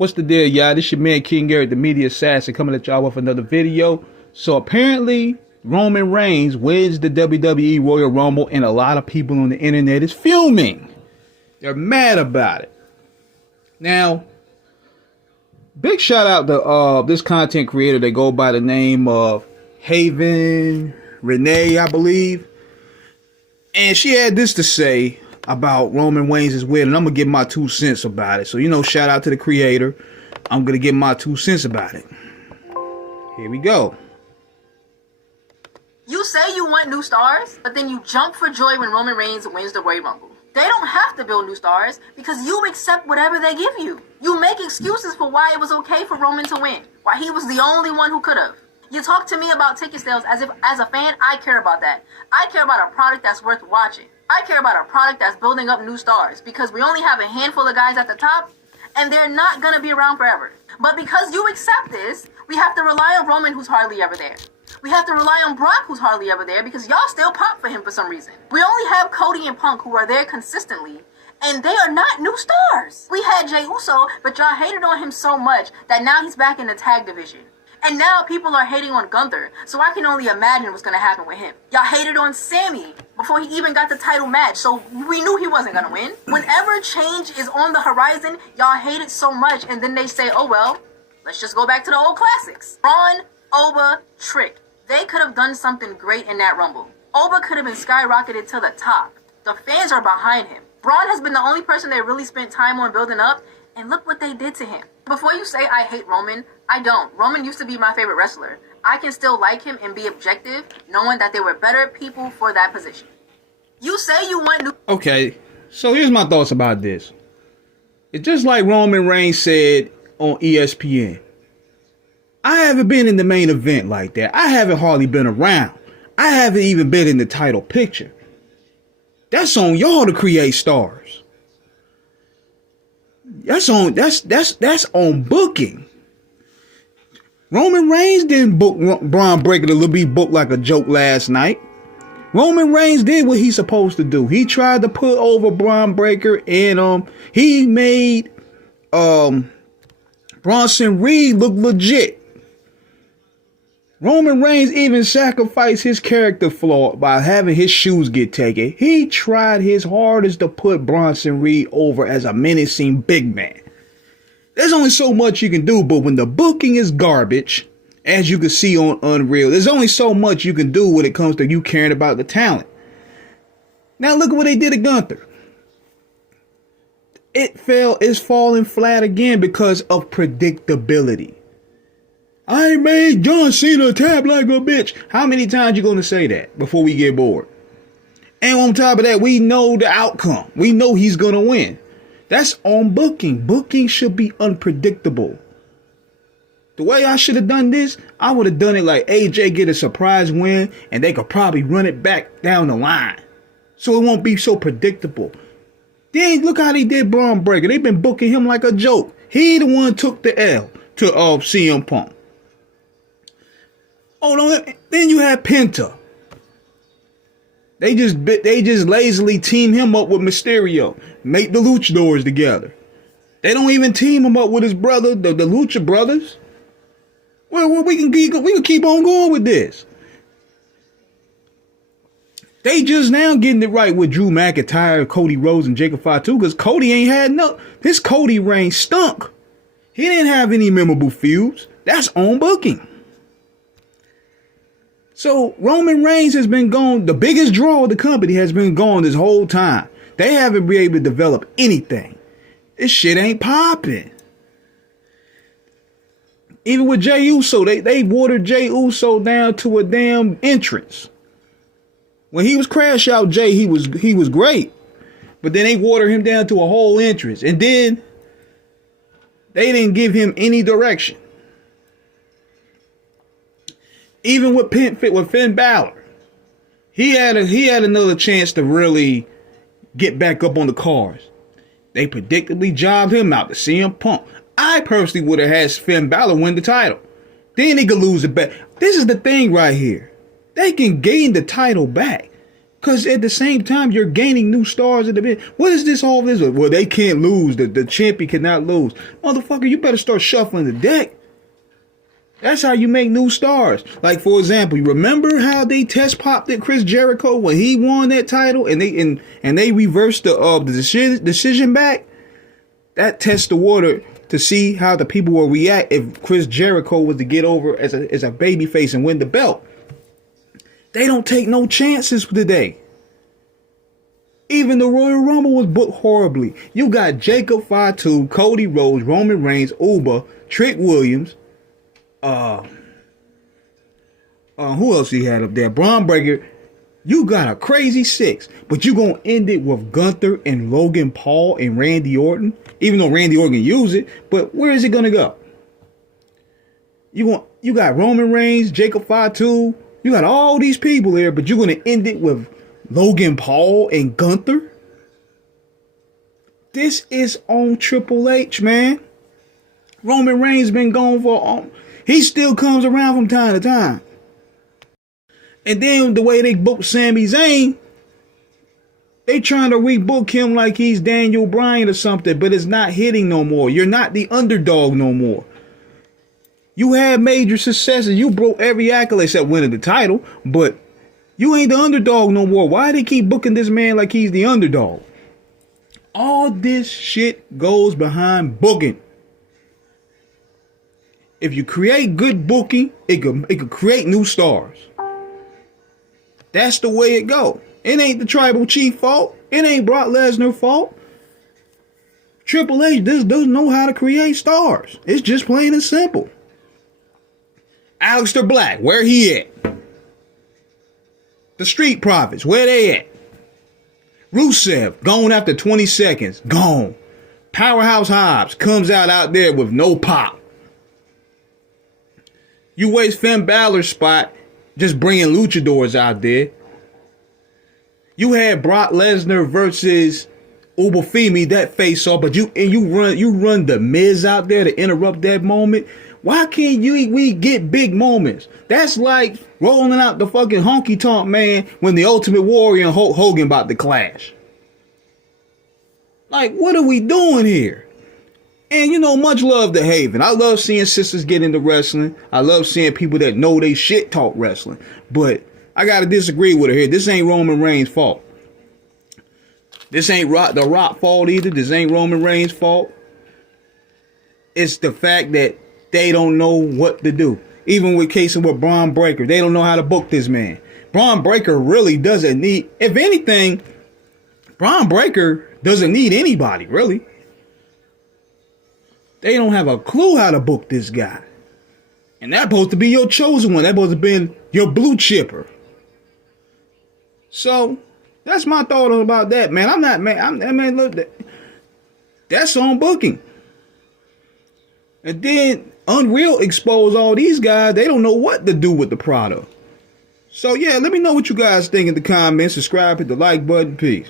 What's the deal, y'all? This your man King Eric, the media assassin, coming at y'all with another video. So apparently, Roman Reigns wins the WWE Royal Rumble, and a lot of people on the internet is fuming. They're mad about it. Now, big shout out to this content creator. They go by the name of Haven Renee, I believe. And she had this to say about Roman Reigns' win, and I'm going to give my 2 cents about it. So, shout out to the creator. I'm going to give my 2 cents about it. Here we go. You say you want new stars, but then you jump for joy when Roman Reigns wins the Royal Rumble. They don't have to build new stars because you accept whatever they give you. You make excuses for why it was okay for Roman to win, why he was the only one who could have. You talk to me about ticket sales as if, as a fan, I care about that. I care about a product that's worth watching. I care about a product that's building up new stars because we only have a handful of guys at the top and they're not going to be around forever. But because you accept this, we have to rely on Roman, who's hardly ever there. We have to rely on Brock, who's hardly ever there, because y'all still pop for him for some reason. We only have Cody and Punk, who are there consistently, and they are not new stars. We had Jey Uso, but y'all hated on him so much that now he's back in the tag division. And now people are hating on Gunther, so I can only imagine what's going to happen with him. Y'all hated on Sammy before he even got the title match, so we knew he wasn't going to win. Whenever change is on the horizon, y'all hate it so much, and then they say, oh well, let's just go back to the old classics. Braun, Oba, Trick. They could have done something great in that Rumble. Oba could have been skyrocketed to the top. The fans are behind him. Braun has been the only person they really spent time on building up, and look what they did to him. Before you say I hate Roman, I don't. Roman used to be my favorite wrestler. I can still like him and be objective, knowing that they were better people for that position. You say you want new... Okay, so here's my thoughts about this. It's just like Roman Reigns said on ESPN. I haven't been in the main event like that. I haven't hardly been around. I haven't even been in the title picture. That's on y'all to create stars. That's on booking. Roman Reigns didn't book Braun Breaker to be booked like a joke last night. Roman Reigns did what he's supposed to do. He tried to put over Braun Breaker, and he made Bronson Reed look legit. Roman Reigns even sacrificed his character flaw by having his shoes get taken. He tried his hardest to put Bronson Reed over as a menacing big man. There's only so much you can do, but when the booking is garbage, as you can see on Unreal, there's only so much you can do when it comes to you caring about the talent. Now look at what they did to Gunther. It's falling flat again because of predictability. I made John Cena tap like a bitch. How many times you gonna say that before we get bored? And on top of that, we know the outcome. We know he's gonna win. That's on booking. Booking should be unpredictable. The way I should have done this, I would have done it like AJ get a surprise win and they could probably run it back down the line. So it won't be so predictable. Then look how they did Braun Breaker. They've been booking him like a joke. He the one took the L to CM Punk. Oh no! Then you have Penta. They just lazily team him up with Mysterio, make the Luchadors together. They don't even team him up with his brother, the Lucha Brothers. Well, we can keep on going with this. They just now getting it right with Drew McIntyre, Cody Rhodes, and Jacob Fatu, because Cody ain't had no. This Cody reign stunk. He didn't have any memorable feuds. That's on booking. So Roman Reigns has been gone. The biggest draw of the company has been gone this whole time. They haven't been able to develop anything. This shit ain't popping. Even with Jey Uso, they watered Jey Uso down to a damn entrance. When he was Crash Out Jey, he was great. But then they watered him down to a whole entrance. And then they didn't give him any direction. Even with Finn Balor, he had another chance to really get back up on the cars. They predictably jobbed him out to CM Punk. I personally would have had Finn Balor win the title. Then he could lose it back. This is the thing right here. They can gain the title back. Because at the same time, you're gaining new stars in the bit. What is this all this? Well, they can't lose. The champion cannot lose. Motherfucker, you better start shuffling the deck. That's how you make new stars. Like, for example, you remember how they test popped at Chris Jericho when he won that title and they reversed the decision back? That tests the water to see how the people will react if Chris Jericho was to get over as a babyface and win the belt. They don't take no chances today. Even the Royal Rumble was booked horribly. You got Jacob Fatu, Cody Rhodes, Roman Reigns, Uber, Trick Williams. Who else he had up there? Braun Breaker. You got a crazy six, but you gonna end it with Gunther and Logan Paul and Randy Orton. Even though Randy Orton can use it, but where is it gonna go? You got Roman Reigns, Jacob Fatu. You got all these people here, but you're going to end it with Logan Paul and Gunther? This is on Triple H, man. Roman Reigns been gone for... he still comes around from time to time. And then the way they booked Sami Zayn, they trying to rebook him like he's Daniel Bryan or something, but it's not hitting no more. You're not the underdog no more. You had major successes. You broke every accolade except winning the title, but you ain't the underdog no more. Why they keep booking this man like he's the underdog? All this shit goes behind booking. If you create good booking, it could create new stars. That's the way it go. It ain't the tribal chief fault. It ain't Brock Lesnar's fault. Triple H doesn't know how to create stars. It's just plain and simple. Aleister Black, where he at? The Street Profits, where they at? Rusev, gone after 20 seconds, gone. Powerhouse Hobbs comes out there with no pop. You waste Finn Balor's spot just bringing luchadors out there. You had Brock Lesnar versus Uber Femi, that face off, but you run the Miz out there to interrupt that moment. Why can't we get big moments? That's like rolling out the fucking honky tonk man when the Ultimate Warrior and Hulk Hogan about to clash. Like, what are we doing here? And much love to Haven. I love seeing sisters get into wrestling. I love seeing people that know they shit talk wrestling. But I gotta disagree with her here. This ain't Roman Reigns' fault. This ain't The Rock fault either. This ain't Roman Reigns' fault. It's the fact that they don't know what to do. Even with cases with Braun Breaker, they don't know how to book this man. Braun Breaker really doesn't need, if anything, Braun Breaker doesn't need anybody, really. They don't have a clue how to book this guy. And that's supposed to be your chosen one. That's supposed to be your blue chipper. So, that's my thought about that, man. Look, that's on booking. And then Unreal exposed all these guys. They don't know what to do with the product. So, yeah, let me know what you guys think in the comments. Subscribe, hit the like button. Peace.